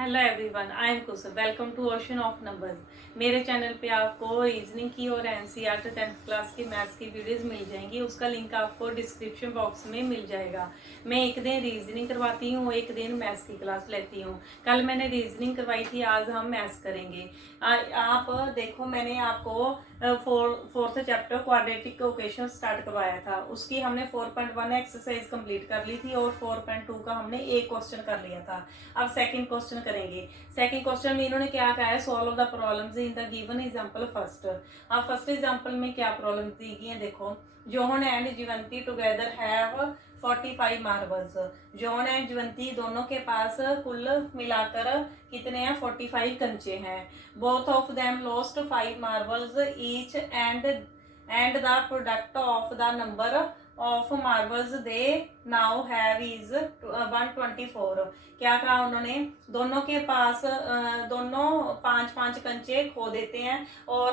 Hello everyone, I am Kusum. Welcome to ocean of numbers. मेरे channel पे आपको reasoning की और एनसीईआरटी 10th क्लास की मैथ्स की वीडियोस मिल जाएंगी। उसका लिंक आपको डिस्क्रिप्शन बॉक्स में मिल जाएगा। मैं एक दिन रीजनिंग करवाती हूँ, एक दिन मैथ्स की क्लास लेती हूँ। कल मैंने रीजनिंग करवाई थी, आज हम मैथ्स करेंगे। आप देखो, मैंने आपको fourth chapter quadratic equation start करवाया था। उसकी हमने 4.1 एक्सरसाइज कंप्लीट कर ली थी और 4.2 का हमने एक क्वेश्चन कर लिया था। अब सेकंड क्वेश्चन करेंगे। सेकंड क्वेश्चन में इन्होंने क्या कहा है, solve the problems in the given example first. अब फर्स्ट एग्जांपल में क्या प्रॉब्लम दी गई है, देखो। John and Jeevanti together have 45 marbles. John and Jeevanti दोनों के पास कुल मिलाकर कितने हैं, 45 कंचे हैं। Both of them lost 5 marbles each and the product of the number of marbles they now have is 124। क्या कहा उन्होंने, दोनों के पास दोनों 5-5 कंचे खो देते हैं और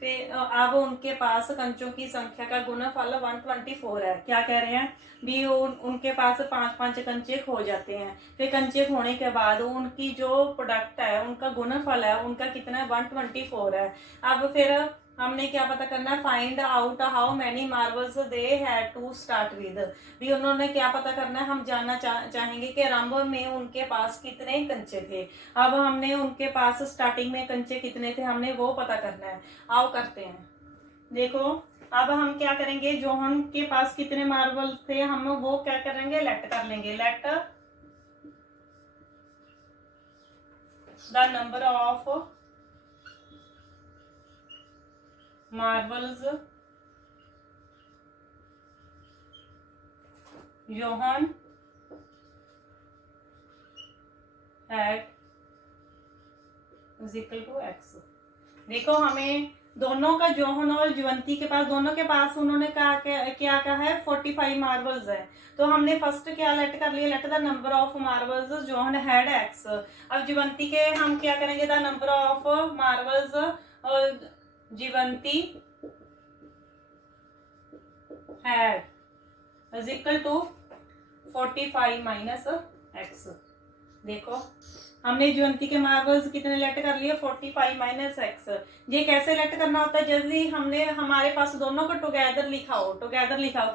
फिर अब उनके पास कंचों की संख्या का गुणनफल 124 है। क्या कह रहे हैं भी, उनके पास 5-5 कंचे खो जाते हैं। फिर कंचे खोने के बाद उनकी जो प्रोडक्ट है, उनका गुणनफल है, उनका कितना है, 124 है। अब फिर हमने क्या पता करना है, find out how many marbles they had to start with. भी उन्होंने क्या पता करना है, हम जानना चाहेंगे कि आरंभ में उनके पास कितने कंचे थे। अब हमने उनके पास स्टार्टिंग में कंचे कितने थे, हमने वो पता करना है। आओ करते हैं। देखो, अब हम क्या करेंगे, जोहन के पास कितने मार्बल थे, हम वो क्या करेंगे, लेट कर लेंगे। Let the number of marbles John had is equal to x. देखो, हमें दोनों का, जोहन और जीवंती के पास, दोनों के पास उन्होंने कहा क्या कहा है, 45 मार्बल्स है। तो हमने फर्स्ट क्या लेट कर लिया, let the number of marbles John had x. अब जीवंती के हम क्या करेंगे, the number of marbles Jeevanti had is equal to 45 minus x. देखो, हमने ज्वंती के मार्बल्स कितने लेट कर लिए, 45 माइनस एक्स। ये कैसे लेट करना होता है, यदि हमने हमारे पास दोनों को टुगेदर लिखा हो,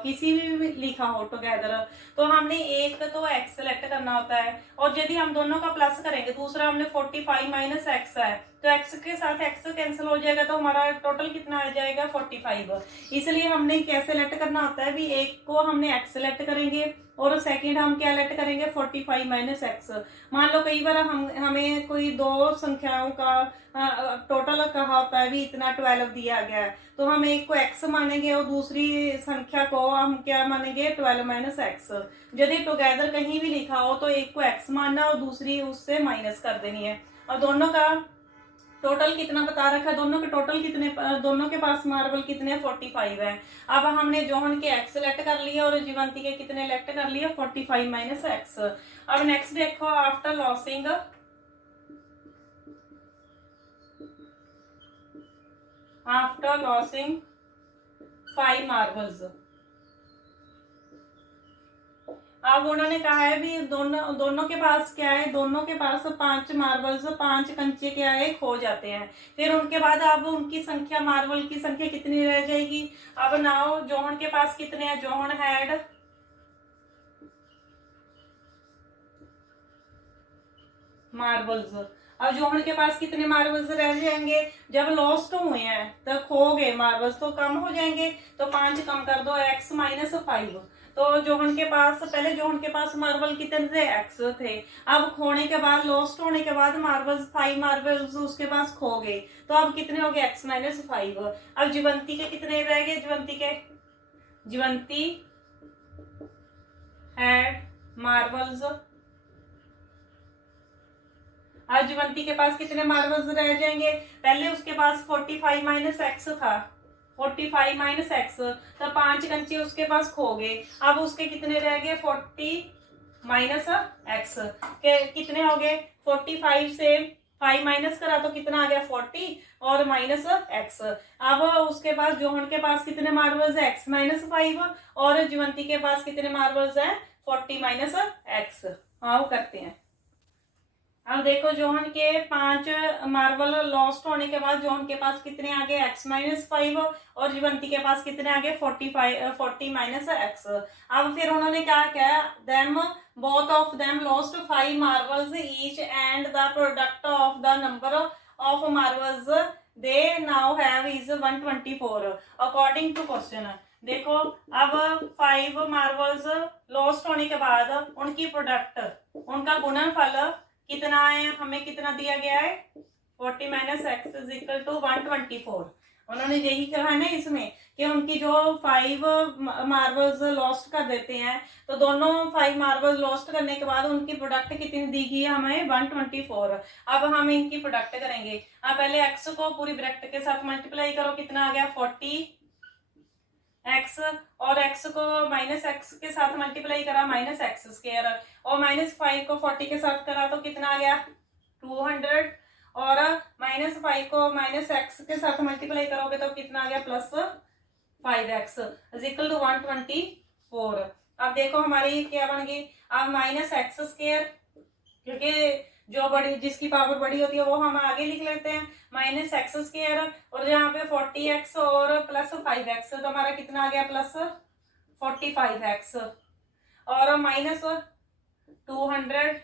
किसी भी लिखा हो टुगेदर, तो हमने एक तो एक्स लेट करना होता है। और यदि हम दोनों का प्लस करेंगे, दूसरा हमने 45 माइनस एक्स है, तो एक्स के साथ एक्स कैंसिल हो जाएगा, तो हमारा टोटल कितना आ जाएगा, 45। इसलिए हमने कैसे लेट करना होता है, भी एक को हमने एक्स लेट करेंगे और सेकंड हम क्या लेट करेंगे, 45 माइनस एक्स। मान लो कई बार हमें कोई दो संख्याओं का टोटल कहा होता है, भी इतना 12 दिया गया है, तो हम एक को x मानेंगे और दूसरी संख्या को हम क्या मानेंगे, 12 माइनस एक्स। यदि टुगेदर कहीं भी लिखा हो तो एक को x मानना और दूसरी उससे माइनस कर देनी है। और दोनों का टोटल कितना बता रखा है, दोनों के टोटल कितने, दोनों के पास मार्बल कितने, 45 है। अब हमने जोहन के एक्स लेट कर लिए और जीवंती के कितने लेट कर लिए, 45 माइनस एक्स। अब नेक्स्ट देखो, आफ्टर लॉसिंग 5 मार्बल्स। अब उन्होंने कहा है भी दोनों के पास क्या है, दोनों के पास 5 मार्बल्स, 5 कंचे क्या है, खो जाते हैं। फिर उनके बाद अब उनकी संख्या, मार्बल की संख्या कितनी रह जाएगी। अब नाउ जोहन के पास कितने हैं, जोहन हैड मार्बल्स। अब जोहन के पास कितने मार्बल्स रह जाएंगे, जब लॉस्ट हुए हैं तो खो गए मार्बल्स, तो कम हो जाएंगे, तो 5 कम कर दो, x माइनस 5। तो जोहन के पास, पहले जोहन के पास मार्बल कितने थे, x थे। अब खोने के बाद, लॉस्ट होने के बाद मार्बल्स, 5 मार्बल्स उसके पास खो गए, तो अब कितने हो गए, x माइनस 5। अब जीवंती के कितने रह गए, जीवंती हैड मार्बल्स। आज जीवंती के पास कितने मार्बल्स रह जाएंगे, पहले उसके पास 45 माइनस एक्स था, 45 माइनस एक्स, तो 5 कंचे उसके पास खो गए। अब उसके कितने रह गए, 40 माइनस एक्स के कितने हो गए, 45 से 5 माइनस करा तो कितना आ गया, 40 और माइनस एक्स। अब उसके पास, जोहन के पास कितने मार्बल्स है, एक्स माइनस 5, और जीवंती के पास कितने मार्बल्स है, 40 माइनस एक्स। हाँ, वो करते हैं। अब देखो जोहन के 5 मार्बल लॉस्ट होने के बाद जोहन के पास कितने आ गए x-5 और जीवंती के पास कितने आ गए 40 माइनस x। अब फिर उन्होंने क्या किया, them both of them lost 5 marbles each and the product of the number of marbles they now have is 124 according to question. देखो अब 5 मार्बल्स लॉस्ट होने के बाद उनकी प्रोडक्ट, उनका गुणनफल कितना है, हमें कितना दिया गया है 40 minus x is equal to 124। उन्होंने यही कहा है ना इसमें कि उनकी जो 5 मार्बल्स लॉस्ट कर देते हैं तो दोनों 5 मार्बल्स लॉस्ट करने के बाद उनकी प्रोडक्ट कितनी दी गई है हमें 124। अब हम इनकी प्रोडक्ट करेंगे। अब पहले एक्स को पूरी ब्रैकेट के साथ मल्टीप्लाई करो, कितना आ गया 40 एक्स, और एक्स को माइनस एक्स के साथ मल्टीप्लाई करा माइनस एक्स स्क्वायर, और -5 को 40 के साथ करा तो कितना आ गया 200, और -5 को माइनस एक्स के साथ मल्टीप्लाई करोगे तो कितना आ गया +5x इज इक्वल टू 124। अब देखो हमारी क्या बन गई, अब माइनस एक्स स्क्वायर, क्योंकि जो बड़ी जिसकी पावर बड़ी होती है वो हम आगे लिख लेते हैं, माइनस एक्स स्क्वायर, और यहाँ पे 40x और +5x तो हमारा कितना आ गया +45x, और -200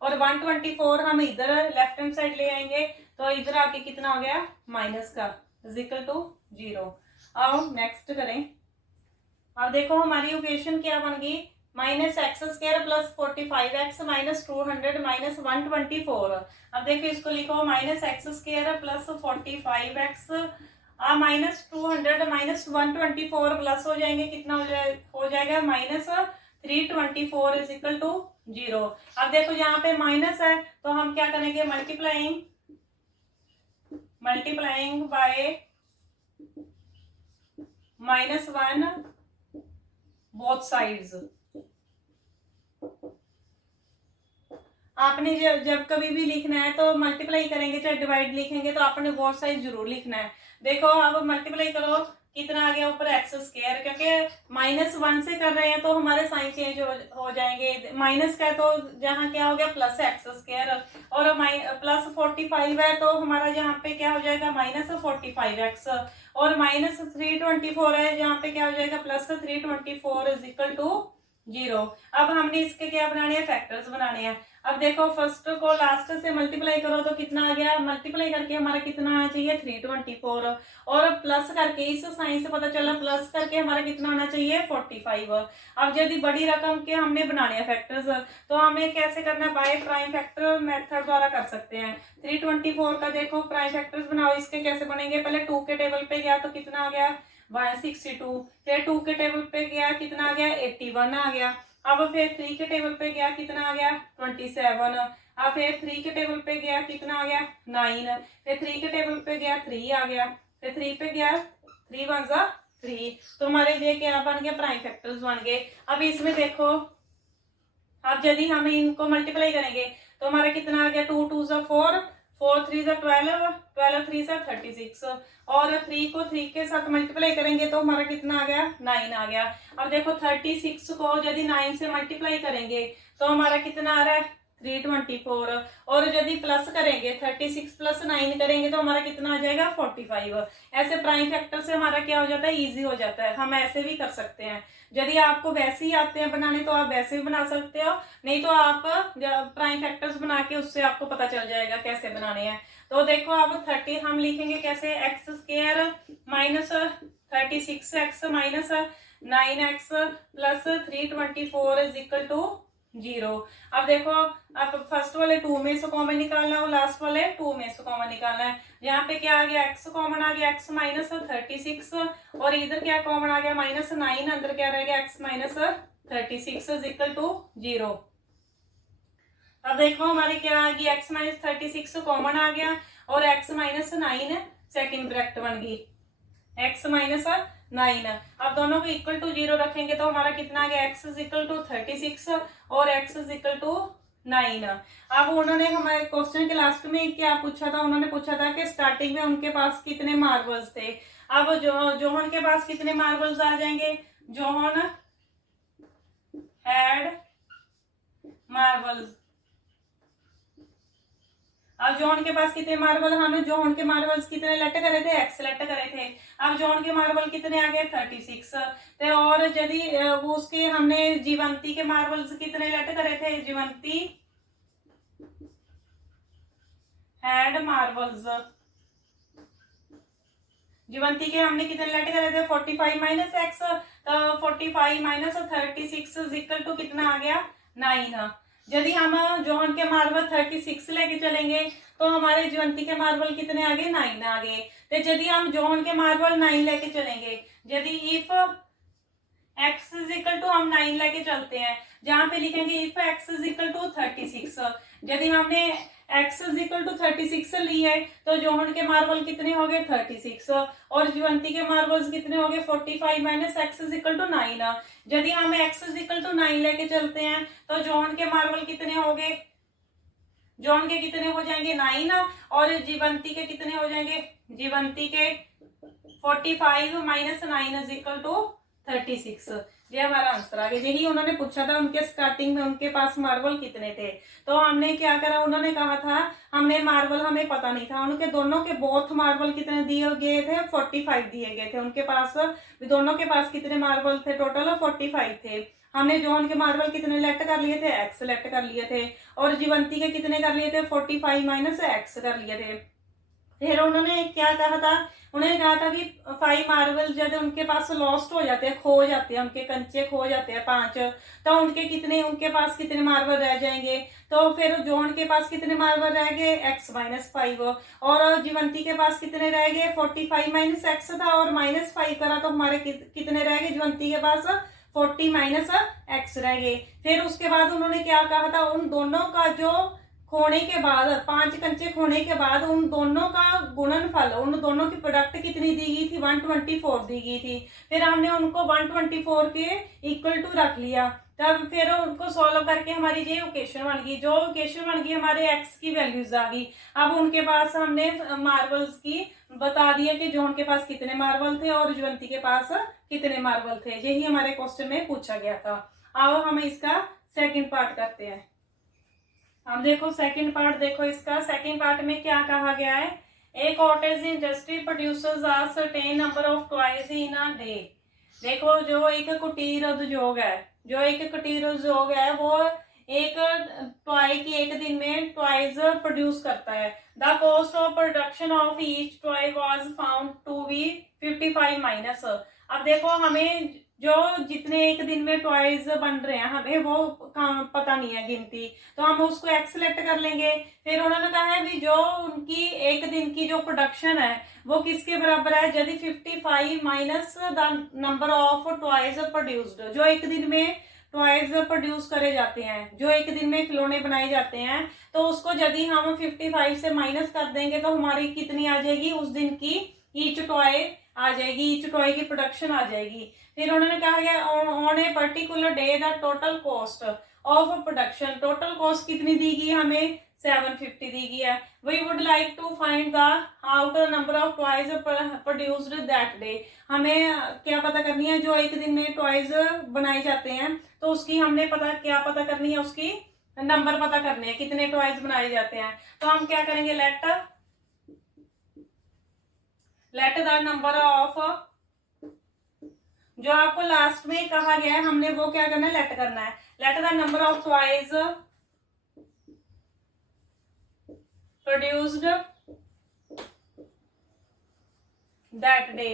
और 124 हम इधर लेफ्ट हैंड साइड ले आएंगे तो इधर आके कितना हो गया माइनस का इज इक्वल टू 0। अब नेक्स्ट करें। अब देखो हमारी इक्वेशन क्या बन गई, -x स्क्वायर +45x -200 -124। अब देखो इसको लिखो -x स्क्वायर +45x -200 -124 प्लस हो जाएंगे, कितना हो जाएगा -324 इज इक्वल टू 0। अब देखो यहाँ पे माइनस है तो हम क्या करेंगे, मल्टीप्लाइंग बाय -1 बोथ साइड्स। आपने जब कभी भी लिखना है तो मल्टीप्लाई करेंगे चाहे डिवाइड लिखेंगे तो आपने बोथ साइड जरूर लिखना है। देखो अब मल्टीप्लाई करो, कितना आ गया ऊपर एक्स स्क्वायर, क्योंकि -1 से कर रहे हैं तो हमारे साइन चेंज हो जाएंगे, माइनस का है तो जहाँ क्या हो गया +x स्क्वायर, और +45 है तो हमारा यहाँ पे क्या हो जाएगा -45x, और -324 है जहाँ पे क्या हो जाएगा +324 इज इक्वल टू 0। अब हमने इसके क्या बनाने हैं, फैक्टर्स बनाने हैं। अब देखो फर्स्ट को लास्ट से मल्टीप्लाई करो तो कितना आ गया, मल्टीप्लाई करके हमारा कितना आना चाहिए 324, और प्लस करके इस साइन से पता चला प्लस करके हमारा कितना आना चाहिए 45। अब यदि बड़ी रकम के हमने बनाने हैं फैक्टर्स तो हमें कैसे करना है, बाय प्राइम फैक्टर मेथड द्वारा कर सकते हैं। 324 का देखो प्राइम फैक्टर्स बनाओ, इसके कैसे बनेंगे, पहले 2 के टेबल पे गया तो कितना आ गया 162, फिर 2 के टेबल पे गया कितना आ गया 81 आ गया, अब फिर 3 के टेबल पे गया कितना आ गया 27, अब फिर 3 के टेबल पे गया कितना आ गया 9, फिर 3 के टेबल पे गया 3 आ गया, फिर 3 पे गया 3 1 जा 3, तो हमारे ये क्या बन गया प्राइम फैक्टर्स बन गए। अब इसमें देखो अब यदि हम इनको मल्टीप्लाई करेंगे तो हमारा कितना आ गया 2 2 जा 4 4 3 जा 12 12 3 जा 36, और 3 को 3 के साथ मल्टीप्लाई करेंगे तो हमारा कितना आ गया 9 आ गया। अब देखो 36 को यदि 9 से मल्टीप्लाई करेंगे तो हमारा कितना आ रहा है 324, और यदि प्लस करेंगे 36 + 9 करेंगे तो हमारा कितना आ जाएगा 45। ऐसे प्राइम फैक्टर से हमारा क्या हो जाता है, इजी हो जाता है। हम ऐसे भी कर सकते हैं, यदि आपको वैसे ही आते हैं बनाने तो आप वैसे भी बना सकते हो, नहीं तो आप प्राइम फैक्टर्स बना के उससे आपको पता चल जाएगा कैसे बनाने हैं। तो देखो अब 30 हम लिखेंगे कैसे, x square -36x -9x +324 is equal to 0। अब देखो अब फर्स्ट वाले 2 में से कॉमन निकालना है और लास्ट वाले 2 में से कॉमन निकालना है। यहाँ पे क्या आ गया x कॉमन आ गया, x -36, और इधर क्या कॉमन आ गया -9, अंदर क्या रहेगा x -36 इज इक्वल टू 0। अब देखो हमारी क्या आ गई x -36 कॉमन आ गया और x -9 सेकेंड ब्रैकेट बन गई x -9। अब दोनों को इक्वल टू 0 रखेंगे तो हमारा कितना आ गया x इज इक्वल टू 36 और x इज इक्वल टू 9। अब उन्होंने हमारे क्वेश्चन के लास्ट में क्या पूछा था, उन्होंने पूछा था कि स्टार्टिंग में उनके पास कितने मार्बल्स थे। अब जोहन के पास कितने मार्बल्स आ जाएंगे, जोहन हैड मार्बल्स अब जॉन के पास कितने मार्बल, हमें जॉन के मार्बल्स कितने लेट करे थे, एक्स लेट करे थे। अब जॉन के मार्बल कितने आ गए, 36 थे। और यदि वो उसके हमने जीवंती के मार्बल्स कितने लेट करे थे, जीवंती हैड मार्बल्स, जीवंती के हमने कितने लेट करे थे, 45 माइनस एक्स, तो 45 माइनस 36 इक्वल टू कितना आ गया, 9। यदि हम जॉन के मार्बल 36 लेके चलेंगे तो हमारे जीवंती के मार्बल कितने आ गए, 9 आ गए। तो यदि हम जॉन के मार्बल 9 लेके चलेंगे, यदि if x is equal to, हम 9 लेके चलते हैं, जहां पे लिखेंगे if x is equal to 36, यदि हमने x इज इक्वल टू 36 ली है तो जॉन के मार्बल कितने हो गए, 36, और जीवंती के मार्बल्स कितने हो गए, 45 minus x is equal to 9। यदि हम x इज इक्वल टू 9 लेके चलते हैं तो जॉन के मार्बल कितने हो गए, जॉन के कितने हो जाएंगे, 9, और जीवंती के कितने हो जाएंगे, जीवंती के 45 माइनस 9 इज इक्वल टू 36। ये हमारा आंसर आ गया। यही उन्होंने पूछा था उनके स्टार्टिंग में उनके पास मार्बल कितने थे। तो हमने क्या करा, उन्होंने कहा था हमने मार्बल, हमें पता नहीं था उनके दोनों के बोथ मार्बल कितने दिए गए थे, 45 दिए गए थे उनके पास, दोनों के पास कितने मार्बल थे, टोटल 45 थे। हमने जॉन के मार्बल कितने लेट कर लिए थे, एक्स लेट कर लिए थे, और जीवंती के कितने कर लिए थे, 45 माइनस एक्स कर लिए थे। फिर उन्होंने क्या कहा था, उन्होंने कहा था कि 5 मार्बल जब उनके पास लॉस्ट हो जाते हैं, खो जाते हैं, उनके कंचे खो जाते हैं 5, तो उनके पास कितने मार्बल रह जाएंगे। तो फिर जॉन के पास कितने मार्बल रह गए, x माइनस 5, और जीवंती के पास कितने रह गए, 45 माइनस एक्स था और माइनस 5 करा तो हमारे कितने रह गए, जीवंती के पास 40 माइनस एक्स रह गए। फिर उसके बाद उन्होंने क्या कहा था, उन दोनों का जो खोने के बाद, 5 कंचे खोने के बाद उन दोनों का गुणनफल, उन दोनों की प्रोडक्ट कितनी दी गई थी, 124 दी गई थी। फिर हमने उनको 124 के इक्वल टू रख लिया, तब फिर उनको सॉल्व करके हमारी ये इक्वेशन बन गई। जो इक्वेशन बन गई हमारे एक्स की वैल्यूज आ गई। अब उनके पास हमने मार्बल्स की बता दिया कि जॉन के पास कितने मार्बल थे और ज्वंती के पास कितने मार्बल थे। यही हमारे क्वेश्चन में पूछा गया था। अब हम इसका सेकंड पार्ट करते हैं। अब देखो सेकंड पार्ट, देखो इसका सेकंड पार्ट में क्या कहा गया है। A cottage industry producers a certain number of toys in a day. देखो जो एक कुटीर उद्योग है, जो एक कुटीर उद्योग है वो एक टॉय की एक दिन में टॉयज प्रोड्यूस करता है। The cost of production of each toy was found to be 55 minus. अब देखो हमें जो जितने एक दिन में टॉयज बन रहे हैं हमें वो पता नहीं है गिनती, तो हम उसको एक्स सेलेक्ट कर लेंगे। फिर उन्होंने कहा है भी जो उनकी एक दिन की जो प्रोडक्शन है वो किसके बराबर है, यदि 55 minus the number of toys produced. जो एक दिन में टॉयज प्रोड्यूस करे जाते हैं, जो एक दिन में खिलौने बनाए जाते हैं, तो उसको यदि हम 55 से माइनस कर देंगे तो हमारी कितनी आ जाएगी, उस दिन की ईच टॉय आ जाएगी, ईच टॉय की प्रोडक्शन आ जाएगी। फिर उन्होंने कहा गया on a particular day the total cost of production. Total cost कितनी दी गई हमें, 750 दी गई है। We would like to find the out number of toys produced that day. हमें क्या पता करनी है, जो एक दिन में टॉयज बनाए जाते हैं तो उसकी हमने क्या पता करनी है, उसकी नंबर पता करने हैं, कितने टॉयज बनाए जाते हैं। तो हम क्या करेंगे, लेट द नंबर ऑफ, जो आपको लास्ट में कहा गया है हमने वो क्या करना है, लेट करना है। Let the number of toys produced that day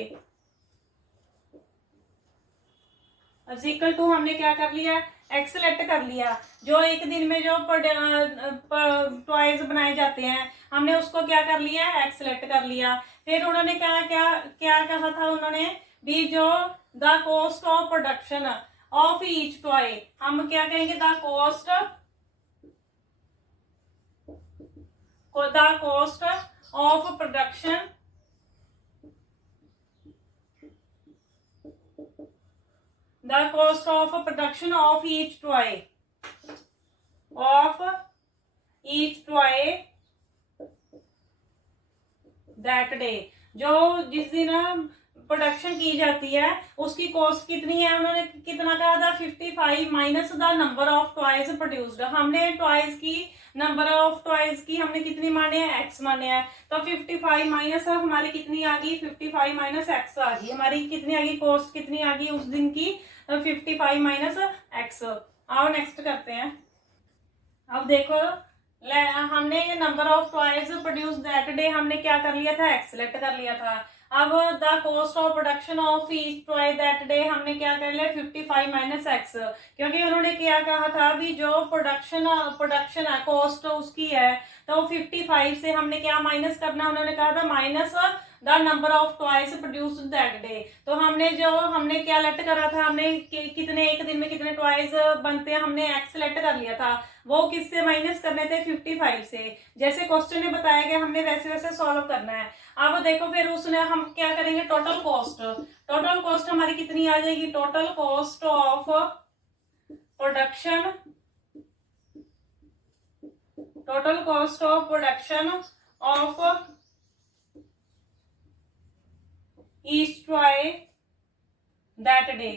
equal to, हमने क्या कर लिया, एक्स सेलेक्ट कर लिया। जो एक दिन में जो टॉयज बनाए जाते हैं हमने उसको क्या कर लिया, एक्स सेलेक्ट कर लिया। फिर उन्होंने क्या क्या क्या कहा था, उन्होंने भी जो the cost of production of each toy, हम क्या कहेंगे, the cost of production the cost of production of each toy that day। जो जिस दिन प्रोडक्शन की जाती है उसकी कॉस्ट कितनी है, उन्होंने कितना कहा था 55 minus the number of toys produced. हमने टॉयज की नंबर ऑफ टॉयज की हमने कितनी माने हैं, एक्स माने हैं। तो 55 माइनस हमारी कितनी आ गई, 55 माइनस एक्स आ गई। हमारी कितनी आ गई, कॉस्ट कितनी आ गई उस दिन की, 55 माइनस एक्स। आओ नेक्स्ट करते हैं। अब देखो हमने number of toys produce that day हमने क्या कर लिया था, एक्स सेलेक्ट कर लिया था। अब the cost of production of each toy that day हमने क्या कर लिया, 55 माइनस एक्स, क्योंकि उन्होंने क्या कहा था भी जो प्रोडक्शन है कॉस्ट उसकी है तो 55 से हमने क्या माइनस करना, उन्होंने कहा था minus the number of toys produce that day. तो हमने क्या लेट करा था, हमने कितने एक दिन में कितने टॉयज बनते हैं हमने एक्स सेलेक्ट कर लिया था, वो किससे माइनस करने थे, 55 से। जैसे क्वेश्चन में बताया गया हमने वैसे वैसे सॉल्व करना है। अब देखो फिर उसने हम क्या करेंगे, टोटल कॉस्ट हमारी कितनी आ जाएगी, total cost of production, total cost of production of each toy that day.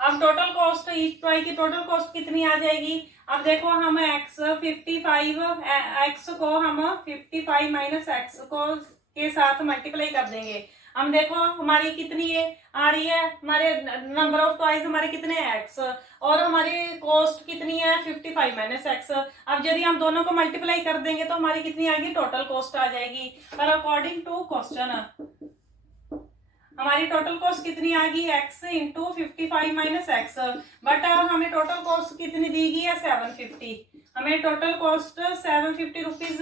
अब टोटल कॉस्ट ईच टॉय की टोटल कॉस्ट कितनी आ जाएगी। अब देखो हम एक्स 55 एक्स को हम 55 माइनस एक्स को के साथ मल्टीप्लाई कर देंगे। हम देखो हमारी कितनी है आ रही है, हमारे नंबर ऑफ टॉयज हमारे कितने एक्स और हमारी कॉस्ट कितनी है 55 माइनस एक्स। अब यदि हम दोनों को मल्टीप्लाई कर देंगे तो हमारी कितनी आएगी, टोटल कॉस्ट आ जाएगी। पर अकॉर्डिंग टू क्वेश्चन हमारी टोटल कॉस्ट कितनी आ गई, x into 55 minus x, but हमें टोटल कॉस्ट कितनी दी गई है 750। हमें टोटल कॉस्ट 750 रुपीज,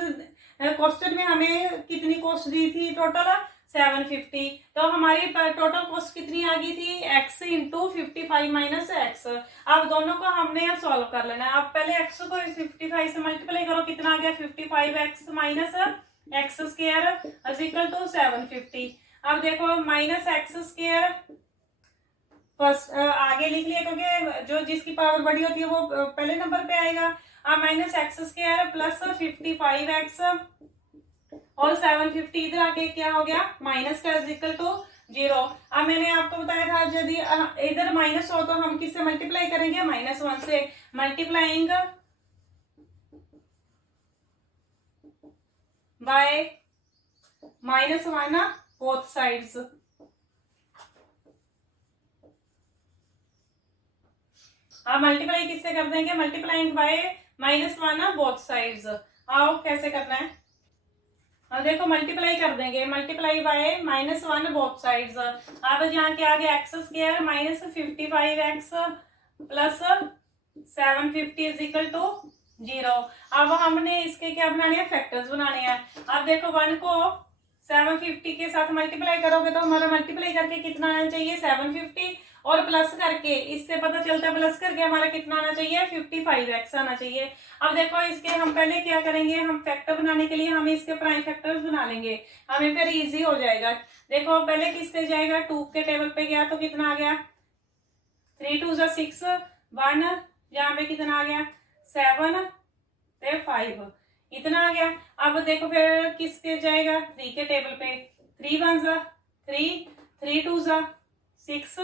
क्वेश्चन में हमें कितनी कॉस्ट दी थी टोटल 750। तो हमारी टोटल कॉस्ट कितनी आ गई थी, एक्स इंटू 55 माइनस एक्स। अब दोनों को हमने अब सॉल्व कर लेना है। अब पहले एक्स को 55 से मल्टीप्लाई करो, कितना आ गया 55 x minus x square is equal to 750। अब देखो माइनस एक्स स्क्वायर फर्स्ट आगे लिख लिया क्योंकि जो जिसकी पावर बड़ी होती है वो पहले नंबर पे आएगा। अब minus x square plus 55 x और 750 इधर आके क्या हो गया, माइनस का इज इक्वल टू 0। अब मैंने आपको बताया था यदि इधर माइनस हो तो हम किससे मल्टीप्लाई करेंगे, -1 से। Multiplying by -1 both sides. अब मल्टीप्लाई किससे कर देंगे, मल्टीप्लाइंग बाय -1 बोथ साइड्स। आओ कैसे करना है, अब देखो मल्टीप्लाई कर देंगे, मल्टीप्लाई बाय -1 बोथ साइड्स। अब यहाँ क्या आ गया, x square minus 55 x plus 750 is equal to 0। अब हमने इसके क्या बनाने हैं, फैक्टर्स बनाने हैं। अब देखो 1 को 750 के साथ मल्टीप्लाई करोगे तो हमारा मल्टीप्लाई करके कितना आना चाहिए 750, और प्लस करके इससे पता चलता है प्लस करके हमारा कितना आना चाहिए 55x आना चाहिए। अब देखो इसके हम पहले क्या करेंगे, हम फैक्टर बनाने के लिए हम इसके प्राइम फैक्टर्स बना लेंगे, हमें फिर इजी हो जाएगा। देखो पहले किससे जाएगा, 2 के टेबल पे गया तो कितना आ गया 3 2 6 1, यहाँ पे कितना आ गया 7 5 इतना आ गया। अब देखो फिर किसके जाएगा 3 के टेबल पे, 3 1 3 3 2 6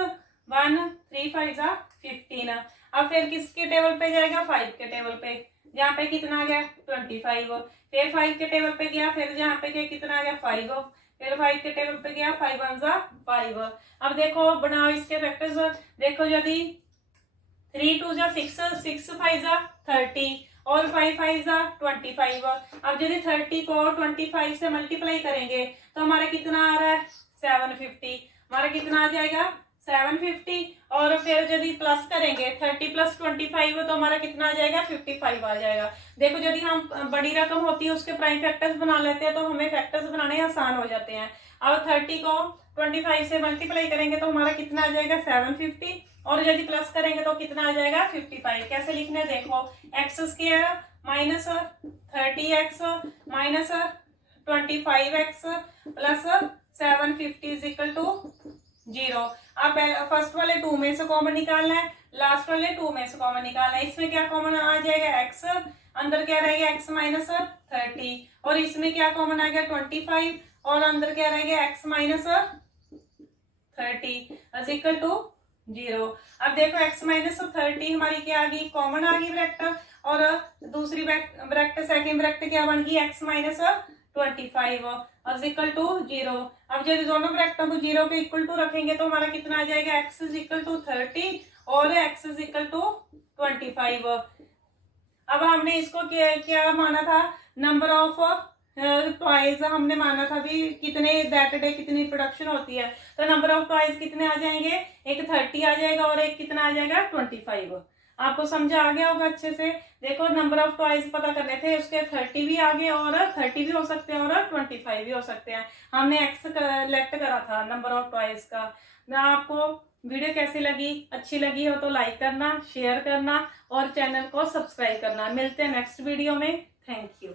1 3 5 15। अब फिर किसके टेबल पे जाएगा 5 के टेबल पे, जहाँ पे कितना आ गया 25। फिर 5 के टेबल पे गया, फिर जहाँ पे कितना आ गया 5, फिर 5 के टेबल पे गया 5 1 5। अब देखो बनाओ इसके फैक्टर्स। देखो यदि 3 2 6 6 5 30 और 5 5 25। अब यदि 30 को 25 से मल्टीप्लाई करेंगे तो हमारा कितना आ रहा है 750, हमारा कितना आ जाएगा 750। और फिर यदि प्लस करेंगे 30 प्लस 25 तो हमारा कितना आ जाएगा 55 आ जाएगा। देखो यदि हम बड़ी रकम होती है उसके प्राइम फैक्टर्स बना लेते हैं तो हमें फैक्टर्स बनाने आसान हो जाते हैं। अब 30 को 25 से मल्टीप्लाई करेंगे तो हमारा कितना आ जाएगा 750, और यदि प्लस करेंगे तो कितना आ जाएगा 55। कैसे लिखने देखो, x square minus 30x minus 25x plus 750 is equal to 0। अब फर्स्ट वाले 2 में से कॉमन निकालना है, लास्ट वाले 2 में से कॉमन निकालना है। इसमें क्या कॉमन आ जाएगा x अंदर क्या रहेगा x माइनस 30 और इसमें क्या कॉमन आ गया 25 और अंदर क्या रहेगा x minus 30 is equal to 0। अब देखो x माइनस 30 हमारी क्या आ गई कॉमन आ गई ब्रैकेट और दूसरी ब्रैकेट सेकेंड ब्रैकेट क्या बन गई x minus 25 is equal to 0। अब जब दोनों ब्रैकेटों को 0 के इक्वल टू रखेंगे तो हमारा कितना आ जाएगा x इज इक्वल टू 30 और x इज इक्वल टू 25। अब हमने इसको क्या माना था नंबर ऑफ टॉयज हमने माना था भी कितने दैट डे कितनी प्रोडक्शन होती है तो नंबर ऑफ टॉयज कितने आ जाएंगे एक 30 आ जाएगा और एक कितना आ जाएगा 25। आपको समझा आ गया होगा अच्छे से। देखो नंबर ऑफ टॉयज पता करने थे उसके 30 भी आ गए और 30 भी हो सकते हैं और 25 भी हो सकते हैं। हमने एक्स कलेक्ट करा था नंबर ऑफ टॉयज का। ना आपको वीडियो कैसी लगी अच्छी लगी हो तो लाइक करना शेयर करना और चैनल को सब्सक्राइब करना। मिलते हैं नेक्स्ट वीडियो में। Thank you.